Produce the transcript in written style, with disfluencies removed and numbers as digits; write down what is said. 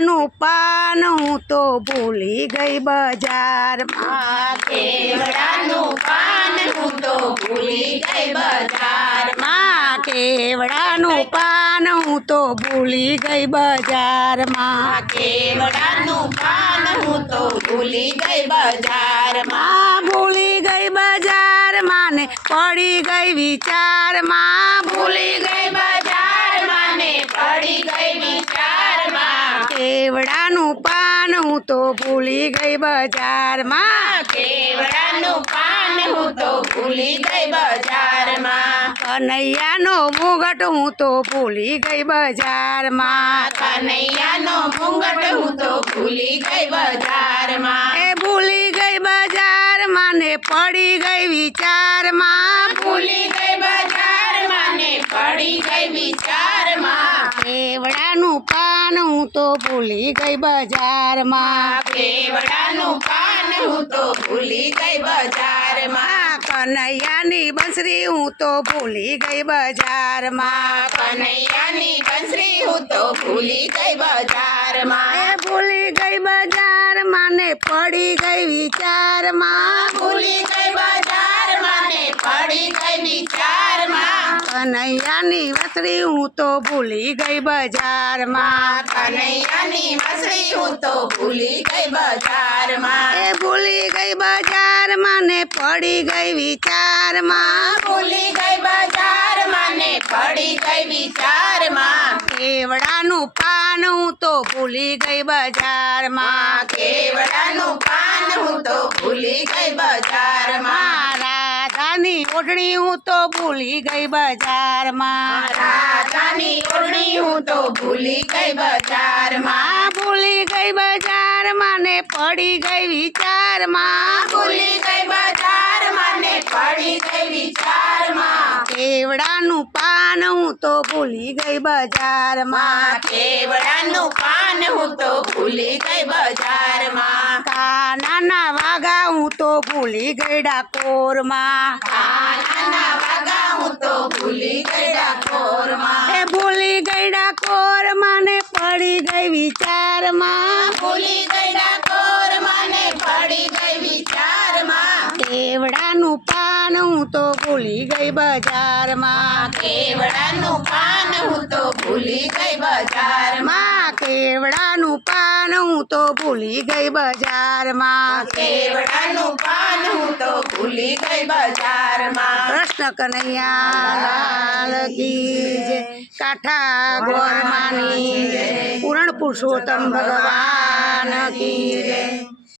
કેવડાનું પાન હું તો ભૂલી ગઈ બજારમાં કેવડાનું પાન હું તો ભૂલી ગઈ બજારમાં કેવડાનું પાન હું તો ભૂલી ગઈ બજારમાં કેવડાનું પાન હું તો ભૂલી ગઈ બજારમાં ભૂલી ગઈ બજારમાં ને પડી ગઈ વિચારમાં ભૂલી ગઈ બજારમાં ને પડી ગઈ વિચારમાં કેવડાનું પાન હું તો ભૂલી ગઈ બજારમાં કેવડાનું પાન હું તો ભૂલી ગઈ બજારમાં કનૈયાનો મુગટ હું તો ભૂલી ગઈ બજારમાં કનૈયાનો મુંગટ હું તો ભૂલી ગઈ બજારમાં ભૂલી ગઈ બજારમાં ને પડી ગઈ વિચારમાં ભૂલી ગઈ બજારમાં ને પડી ગઈ વિચારમાં કેવડાનું પાન હું તો ભૂલી ગઈ બજારમાં કેવડાનું પાન હું તો ભૂલી ગઈ બજારમાં કનૈયાની બંસરી હું તો ભૂલી ગઈ બજારમાં કનૈયાની બંસરી હું તો ભૂલી ગઈ બજારમાં ભૂલી ગઈ બજારમાં ને પડી ગઈ વિચારમાં ભૂલી ગઈ બજારમાં ને પડી ગઈ વિચારમાં કનૈયાની વસરી હું તો ભૂલી ગઈ બજારમાં કનૈયાની વસરી હું તો ભૂલી ગઈ બજારમાં ભૂલી ગઈ બજારમાં ને પડી ગઈ વિચારમાં ભૂલી ગઈ બજારમાં ને પડી ગઈ વિચારમાં કેવડાનું પાન હું તો ભૂલી ગઈ બજારમાં કેવડાનું પાન હું તો ભૂલી ગઈ બજારમાં રાધાની ઓઢણી હું તો ભૂલી ગઈ બજારમાં રાધાની ઓઢણી હું તો ભૂલી ગઈ બજારમાં ભૂલી ગઈ બજારમાં ને પડી ગઈ વિચારમાં ભૂલી ગઈ બજારમાં ને પડી ગઈ વિચારમાં કેવડાનું પાન હું તો ભૂલી ગઈ બજારમાં કેવડાનું પાન હું તો ભૂલી ગઈ બજારમાં કાનાના વાગા હું તો ભૂલી ગઈ ડાકોરમાં કાનાના વાગા હું તો ભૂલી ગઈ ડાકોરમાં ભૂલી ગઈ ડાકોરમાં ને પડી ગઈ વિચારમાં ભૂલી ગઈ ડાકોરમાં ને પડી ગઈ વિચારમાં કેવડાનું પાન હું તો ભૂલી ગઈ બજારમાં કેવડાનું પાન હું તો ભૂલી ગઈ બજારમાં કેવડાનું પાન હું તો ભૂલી ગઈ બજારમાં કેવડાનું પાન હું તો ભૂલી ગઈ બજારમાં કૃષ્ણ કનૈયા લાલ કી જય કાઠા ગોરમાની જય પૂરણ પુરુષોત્તમ ભગવાન કી જય